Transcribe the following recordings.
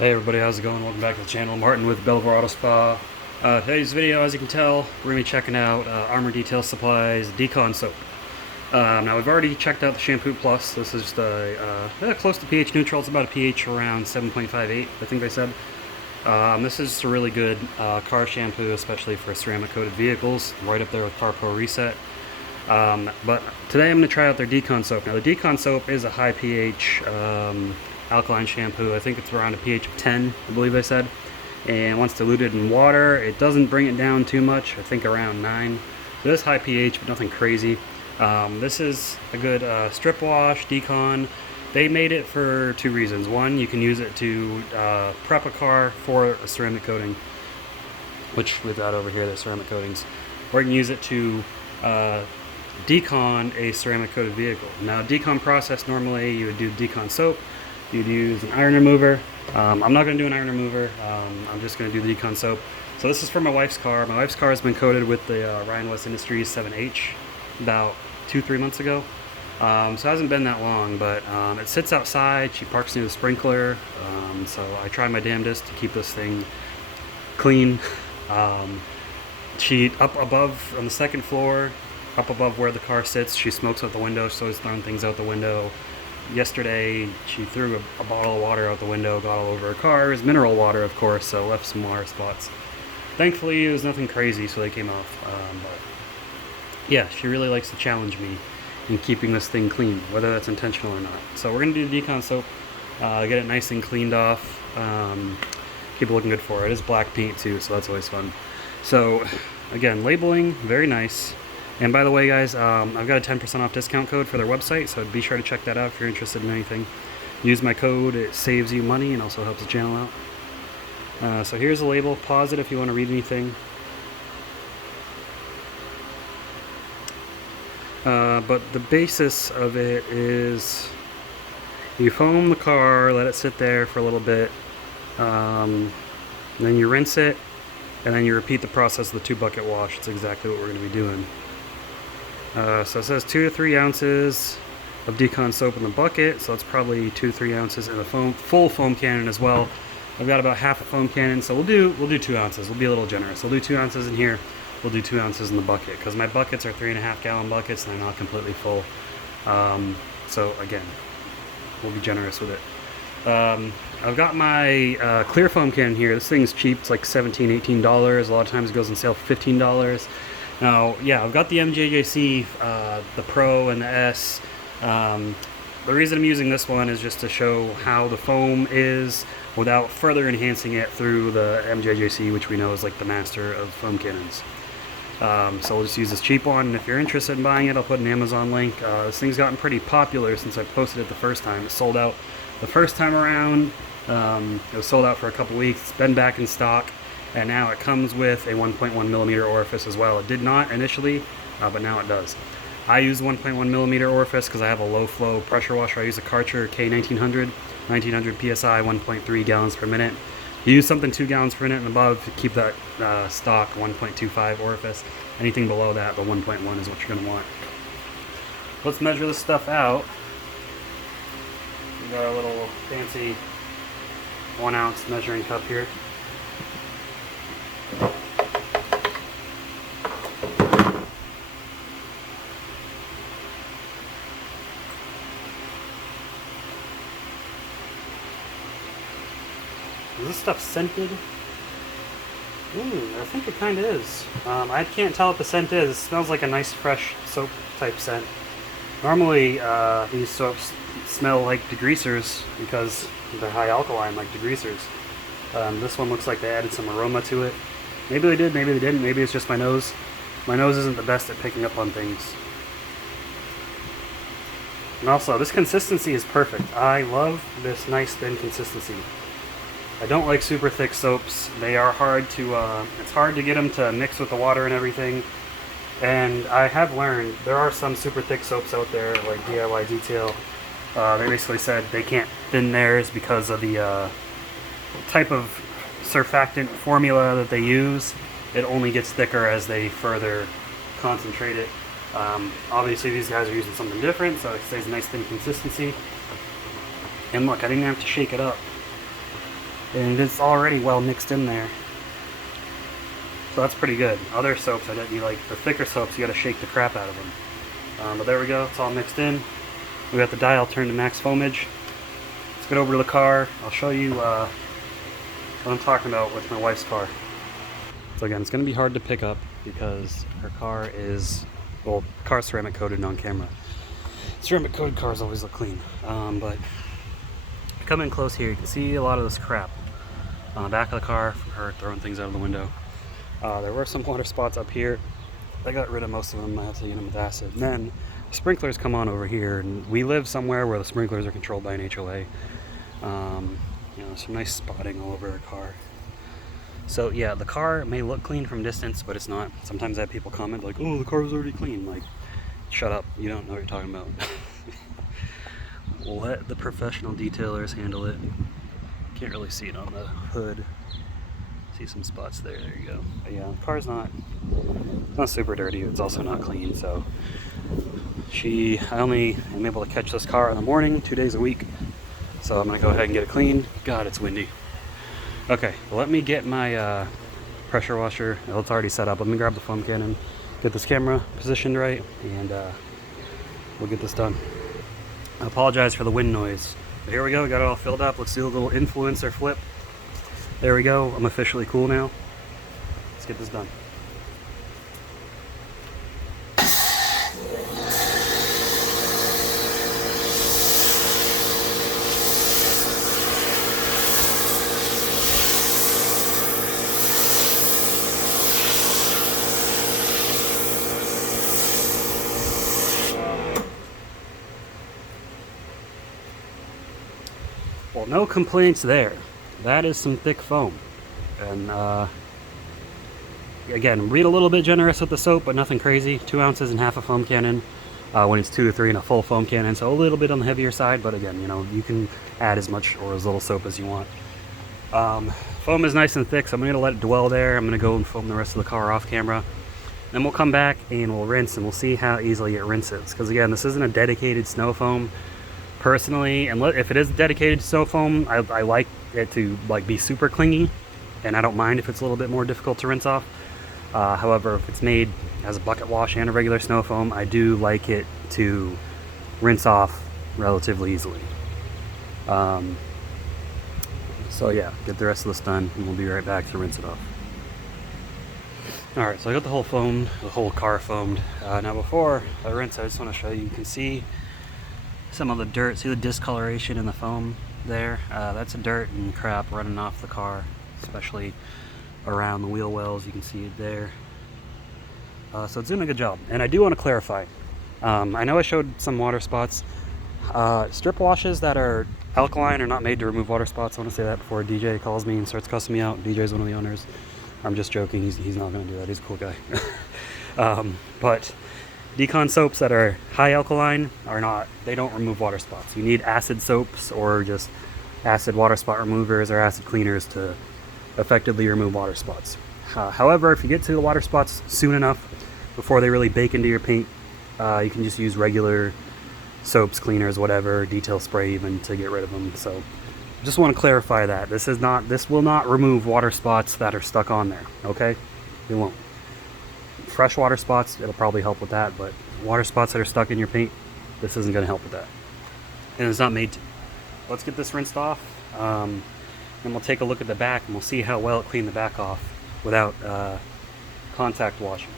Hey everybody, how's it going? Welcome back to the channel. Martin with Belvoir Auto Spa. Today's video, as you can tell, we're going to be checking out Armor Detail Supplies Decon Soap. Now we've already checked out the Shampoo Plus. This is just close to pH neutral. It's about a pH around 7.58, I think they said. This is just a really good car shampoo, especially for ceramic coated vehicles, right up there with CarPro Reset. But today I'm going to try out their Decon Soap. Now the Decon Soap is a high pH alkaline shampoo. I think it's around a pH of 10, I believe they said. And once diluted in water, it doesn't bring it down too much. I think around 9. So it is high pH, but nothing crazy. This is a good strip wash, decon. They made it for two reasons. One, you can use it to prep a car for a ceramic coating, which with that over here, the ceramic coatings. Or you can use it to decon a ceramic coated vehicle. Now, decon process, normally you would do decon soap. You'd use an iron remover. I'm not going to do an iron remover. I'm just going to do the decon soap. So this is for my wife's car. My wife's car has been coated with the Ryan West Industries 7H about 2-3 months ago. So it hasn't been that long, but it sits outside. She parks near the sprinkler. So I try my damnedest to keep this thing clean. She up above on the second floor, up above where the car sits, she smokes out the window, so she's throwing things out the window. Yesterday, she threw a bottle of water out the window, got all over her car. It was mineral water, of course, so left some water spots. Thankfully, it was nothing crazy, so they came off. But yeah, she really likes to challenge me in keeping this thing clean, whether that's intentional or not. So we're going to do the decon soap, get it nice and cleaned off, keep it looking good for it. It is black paint too, so that's always fun. So again, labeling, very nice. And by the way, guys, I've got a 10% off discount code for their website, so be sure to check that out if you're interested in anything. Use my code, it saves you money and also helps the channel out. So here's the label. Pause it if you want to read anything. But the basis of it is you foam the car, let it sit there for a little bit, then you rinse it, and then you repeat the process of the 2-bucket wash. It's exactly what we're going to be doing. So it says 2 to 3 ounces of decon soap in the bucket, so it's probably 2 to 3 ounces in the full foam cannon as well. I've got about half a foam cannon, so we'll do 2 ounces. We'll be a little generous. We'll do 2 ounces in here. We'll do 2 ounces in the bucket because my buckets are 3.5 gallon buckets and they're not completely full. So again, we'll be generous with it. I've got my clear foam cannon here. This thing's cheap. It's like $17, $18. A lot of times it goes on sale for $15. Now, yeah, I've got the MJJC, the Pro and the S. The reason I'm using this one is just to show how the foam is without further enhancing it through the MJJC, which we know is like the master of foam cannons. So we'll just use this cheap one, and if you're interested in buying it, I'll put an Amazon link. This thing's gotten pretty popular since I posted it the first time. It sold out the first time around. It was sold out for a couple weeks. It's been back in stock. And now it comes with a 1.1 millimeter orifice as well. It did not initially, but now it does. I use 1.1 millimeter orifice because I have a low flow pressure washer. I use a Karcher K1900, 1900 PSI, 1.3 gallons per minute. You use something 2 gallons per minute and above to keep that stock 1.25 orifice. Anything below that, the 1.1 is what you're going to want. Let's measure this stuff out. We got our little fancy 1 ounce measuring cup here. Is this stuff scented? I think it kind of is. I can't tell what the scent is. It smells like a nice fresh soap type scent. Normally these soaps smell like degreasers because they're high alkaline like degreasers. This one looks like they added some aroma to it. Maybe they did, maybe they didn't. Maybe it's just my nose. My nose isn't the best at picking up on things. And also, this consistency is perfect. I love this nice thin consistency. I don't like super thick soaps. They are hard to, it's hard to get them to mix with the water and everything. And I have learned there are some super thick soaps out there, like DIY Detail. They basically said they can't thin theirs because of the type of surfactant formula that they use. It only gets thicker as they further concentrate it. Obviously these guys are using something different, so it stays a nice thin consistency. And look, I didn't have to shake it up. and it's already well mixed in there. So that's pretty good. Other soaps, you like the thicker soaps, you gotta shake the crap out of them. But there we go, it's all mixed in. We got the dial turned to max foamage. Let's get over to the car. I'll show you what I'm talking about with my wife's car. So again, it's gonna be hard to pick up because her car is, well, car's ceramic coated on camera. Ceramic coated cars always look clean. But if you come in close here, you can see a lot of this crap on the back of the car from her throwing things out of the window. There were some water spots up here. I got rid of most of them. I have to use them with acid. And then the sprinklers come on over here, and we live somewhere where the sprinklers are controlled by an HOA. You know, some nice spotting all over our car. So yeah, the car may look clean from distance, but it's not. Sometimes I have people comment like, "Oh, the car was already clean." Like, shut up! You don't know what you're talking about. Let the professional detailers handle it. Can't really see it on the hood. See some spots there. There you go. But yeah, the car's not super dirty. It's also not clean. So I only am able to catch this car in the morning, 2 days a week. So I'm gonna go ahead and get it cleaned. God, it's windy. Okay, well, let me get my pressure washer. Well, it's already set up. Let me grab the foam cannon, get this camera positioned right, and we'll get this done. I apologize for the wind noise. But here we go, got it all filled up. Let's do a little influencer flip. There we go, I'm officially cool now. Let's get this done. Well, no complaints there. That is some thick foam. And again, read a little bit generous with the soap, but nothing crazy. 2 ounces and half a foam cannon when it's 2 to 3 in a full foam cannon. So a little bit on the heavier side, but again, you know, you can add as much or as little soap as you want. Foam is nice and thick, so I'm gonna let it dwell there. I'm gonna go and foam the rest of the car off camera. Then we'll come back and we'll rinse, and we'll see how easily it rinses. Because again, this isn't a dedicated snow foam. Personally, and if it is dedicated to snow foam, I like it to like be super clingy, and I don't mind if it's a little bit more difficult to rinse off. However, if it's made as a bucket wash and a regular snow foam, I do like it to rinse off relatively easily. So yeah, get the rest of this done, and we'll be right back to rinse it off. Alright, so I got the whole car foamed. Now before I rinse, I just want to show you, you can see some of the dirt. See the discoloration in the foam there? That's dirt and crap running off the car, especially around the wheel wells. You can see it there. So it's doing a good job. And I do want to clarify, I know I showed some water spots. Strip washes that are alkaline are not made to remove water spots. I want to say that before DJ calls me and starts cussing me out. DJ's one of the owners. I'm just joking. He's not going to do that. He's a cool guy. But decon soaps that are high alkaline they don't remove water spots. You need acid soaps or just acid water spot removers or acid cleaners to effectively remove water spots. However, if you get to the water spots soon enough before they really bake into your paint, you can just use regular soaps, cleaners, whatever, detail spray even, to get rid of them. So just want to clarify that this will not remove water spots that are stuck on there. Okay, it won't. Fresh water spots, it'll probably help with that, but water spots that are stuck in your paint, this isn't going to help with that, and it's not made to. Let's get this rinsed off, and we'll take a look at the back, and we'll see how well it cleaned the back off without contact washing.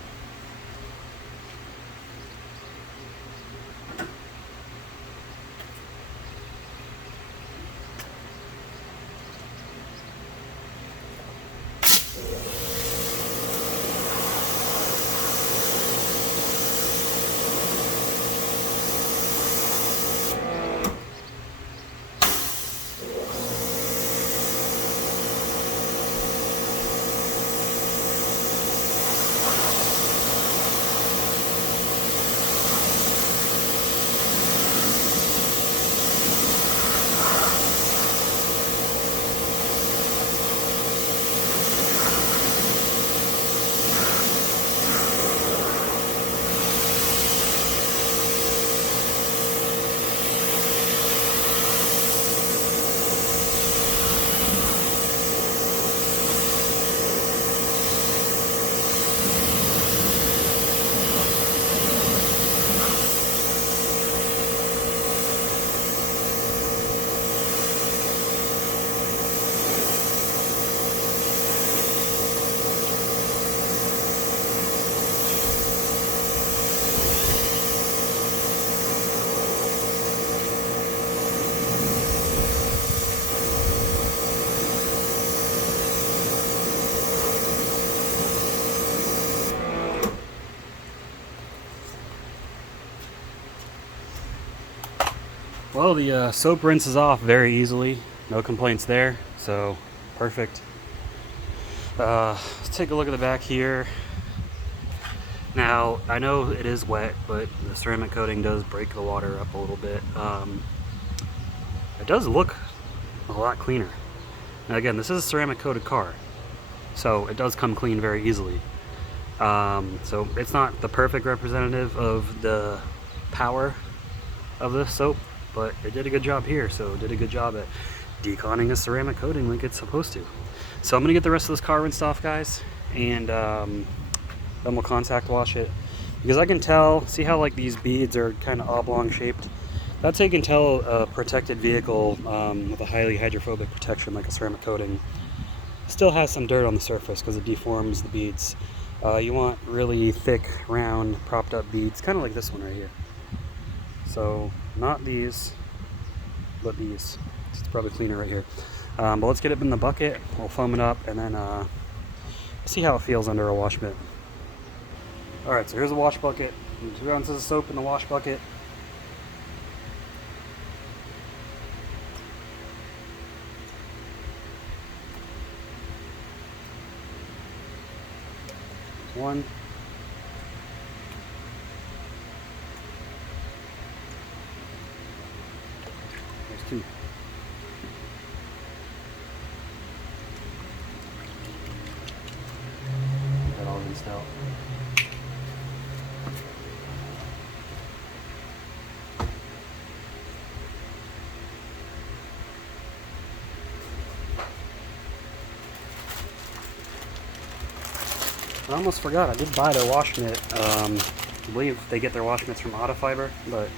Well, the soap rinses off very easily. No complaints there. So, perfect. Let's take a look at the back here. Now, I know it is wet, but the ceramic coating does break the water up a little bit. It does look a lot cleaner. Now again, this is a ceramic coated car, so it does come clean very easily. So it's not the perfect representative of the power of this soap, but it did a good job here, so it did a good job at deconning a ceramic coating like it's supposed to. So I'm gonna get the rest of this car rinsed off, guys, and then we'll contact wash it, because I can tell, see how like these beads are kind of oblong shaped? That's how you can tell a protected vehicle with a highly hydrophobic protection like a ceramic coating still has some dirt on the surface because it deforms the beads. You want really thick, round, propped up beads, kind of like this one right here. So not these, but these. It's probably cleaner right here. But let's get it in the bucket, we'll foam it up, and then see how it feels under a wash mitt. Alright, so here's a wash bucket. 2 ounces of soap in the wash bucket. One. There's 2. Get that all rinsed out. I almost forgot, I did buy their wash mitt. I believe they get their wash mitts from Autofiber, but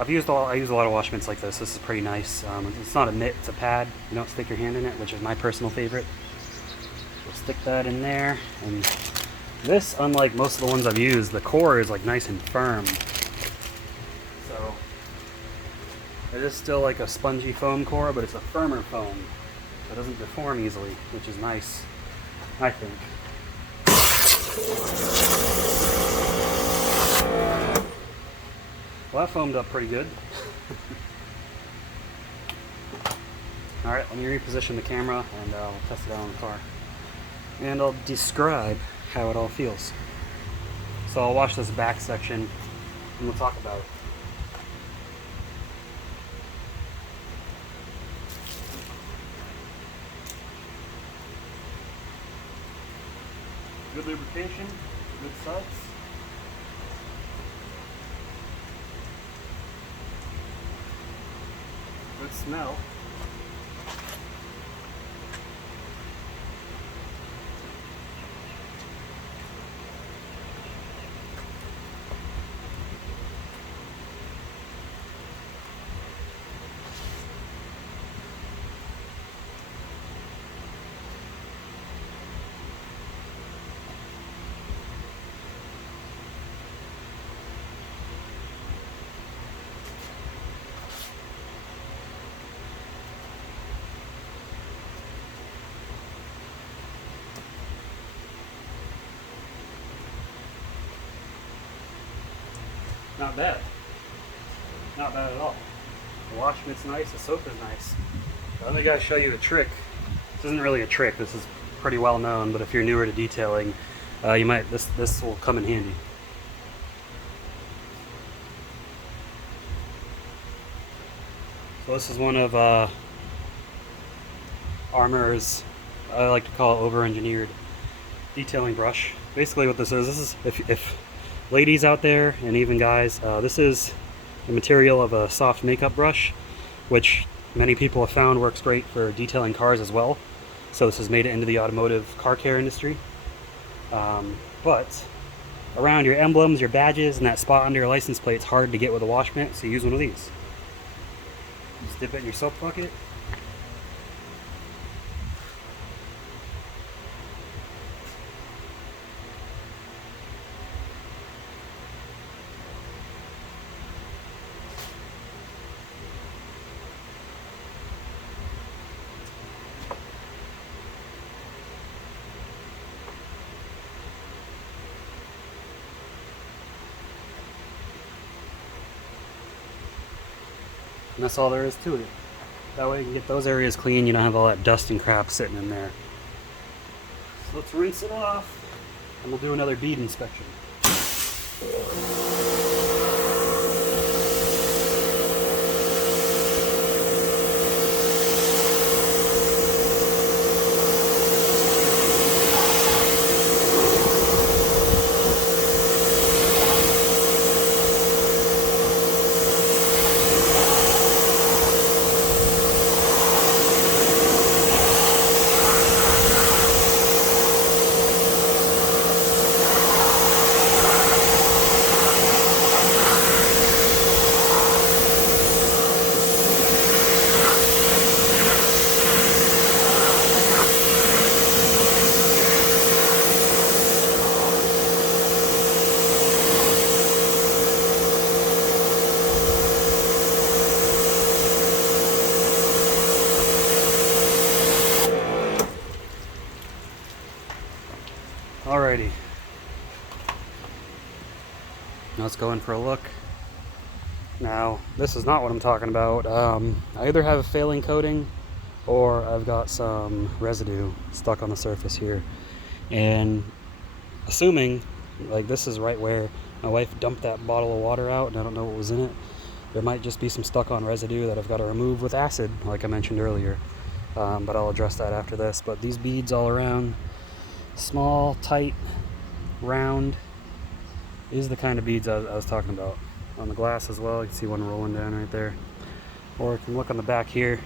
I use a lot of wash mitts like this. This is pretty nice. It's not a mitt, it's a pad. You don't stick your hand in it, which is my personal favorite. So stick that in there, and this, unlike most of the ones I've used, the core is like nice and firm. So it is still like a spongy foam core, but it's a firmer foam. So it doesn't deform easily, which is nice, I think. Well, that foamed up pretty good. Alright, let me reposition the camera and I'll test it out on the car. And I'll describe how it all feels. So I'll wash this back section and we'll talk about it. Good lubrication, good suds. Good smell. Not bad. Not bad at all. The wash mitt's nice, the soap is nice. But I gotta show you a trick. This isn't really a trick, this is pretty well known, but if you're newer to detailing, you might, this will come in handy. So this is one of Armor's, I like to call it over-engineered detailing brush. Basically what this is if ladies out there and even guys, this is the material of a soft makeup brush, which many people have found works great for detailing cars as well. So this has made it into the automotive car care industry. But around your emblems, your badges, and that spot under your license plate, it's hard to get with a wash mitt, so you use one of these. Just dip it in your soap bucket. And that's all there is to it. That way you can get those areas clean, you don't have all that dust and crap sitting in there. So let's rinse it off, and we'll do another bead inspection. Alrighty. Now let's go in for a look. Now, this is not what I'm talking about. I either have a failing coating or I've got some residue stuck on the surface here. And assuming, like, this is right where my wife dumped that bottle of water out and I don't know what was in it, there might just be some stuck on residue that I've got to remove with acid, like I mentioned earlier. But I'll address that after this. But these beads all around, small, tight, round, is the kind of beads I was talking about. On the glass as well, you can see one rolling down right there. Or you can look on the back here.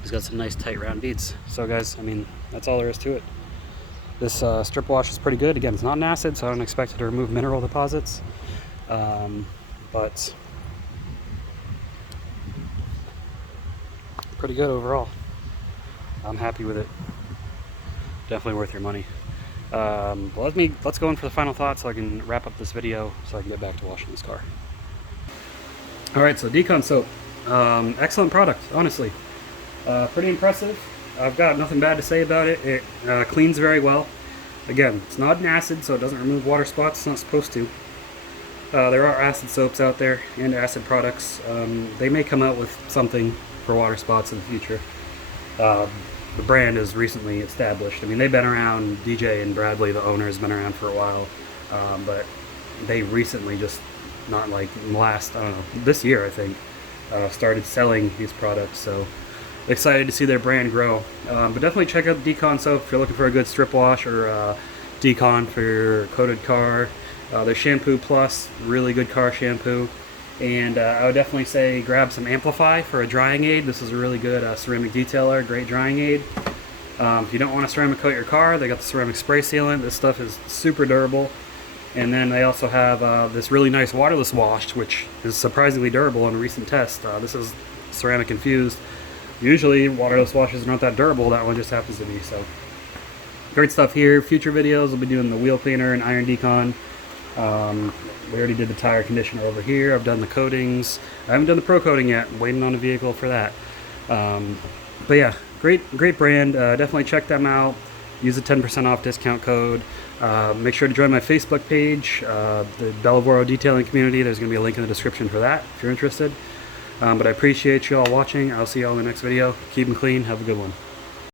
It's got some nice tight round beads. So guys, I mean, that's all there is to it. This strip wash is pretty good. Again, it's not an acid, so I don't expect it to remove mineral deposits. But pretty good overall. I'm happy with it. Definitely worth your money. Let's go in for the final thought so I can wrap up this video so I can get back to washing this car. Alright, so Decon soap. Excellent product, honestly. Pretty impressive. I've got nothing bad to say about it. It cleans very well. Again, it's not an acid, so it doesn't remove water spots. It's not supposed to. There are acid soaps out there and acid products. They may come out with something for water spots in the future. The brand is recently established. I mean, they've been around. DJ and Bradley, the owner, has been around for a while, but they recently, just not like last, I don't know, this year I think, started selling these products. So excited to see their brand grow. But definitely check out Decon soap if you're looking for a good strip wash, or Decon for your coated car. Their Shampoo Plus, really good car shampoo. And I would definitely say grab some Amplify for a drying aid. This is a really good ceramic detailer, great drying aid. If you don't want to ceramic coat your car, they got the ceramic spray sealant. This stuff is super durable. And then they also have this really nice waterless wash, which is surprisingly durable in a recent test. This is ceramic infused. Usually waterless washes are not that durable. That one just happens to be. So great stuff here. Future videos, we'll be doing the wheel cleaner and iron decon. We already did the tire conditioner over here. I've done the coatings. I haven't done the pro coating yet. I'm waiting on a vehicle for that. But yeah, great brand. Definitely check them out. Use the 10% off discount code. Make sure to join my Facebook page, the Bellavoro Detailing Community. There's going to be a link in the description for that if you're interested. But I appreciate you all watching. I'll see you all in the next video. Keep them clean. Have a good one.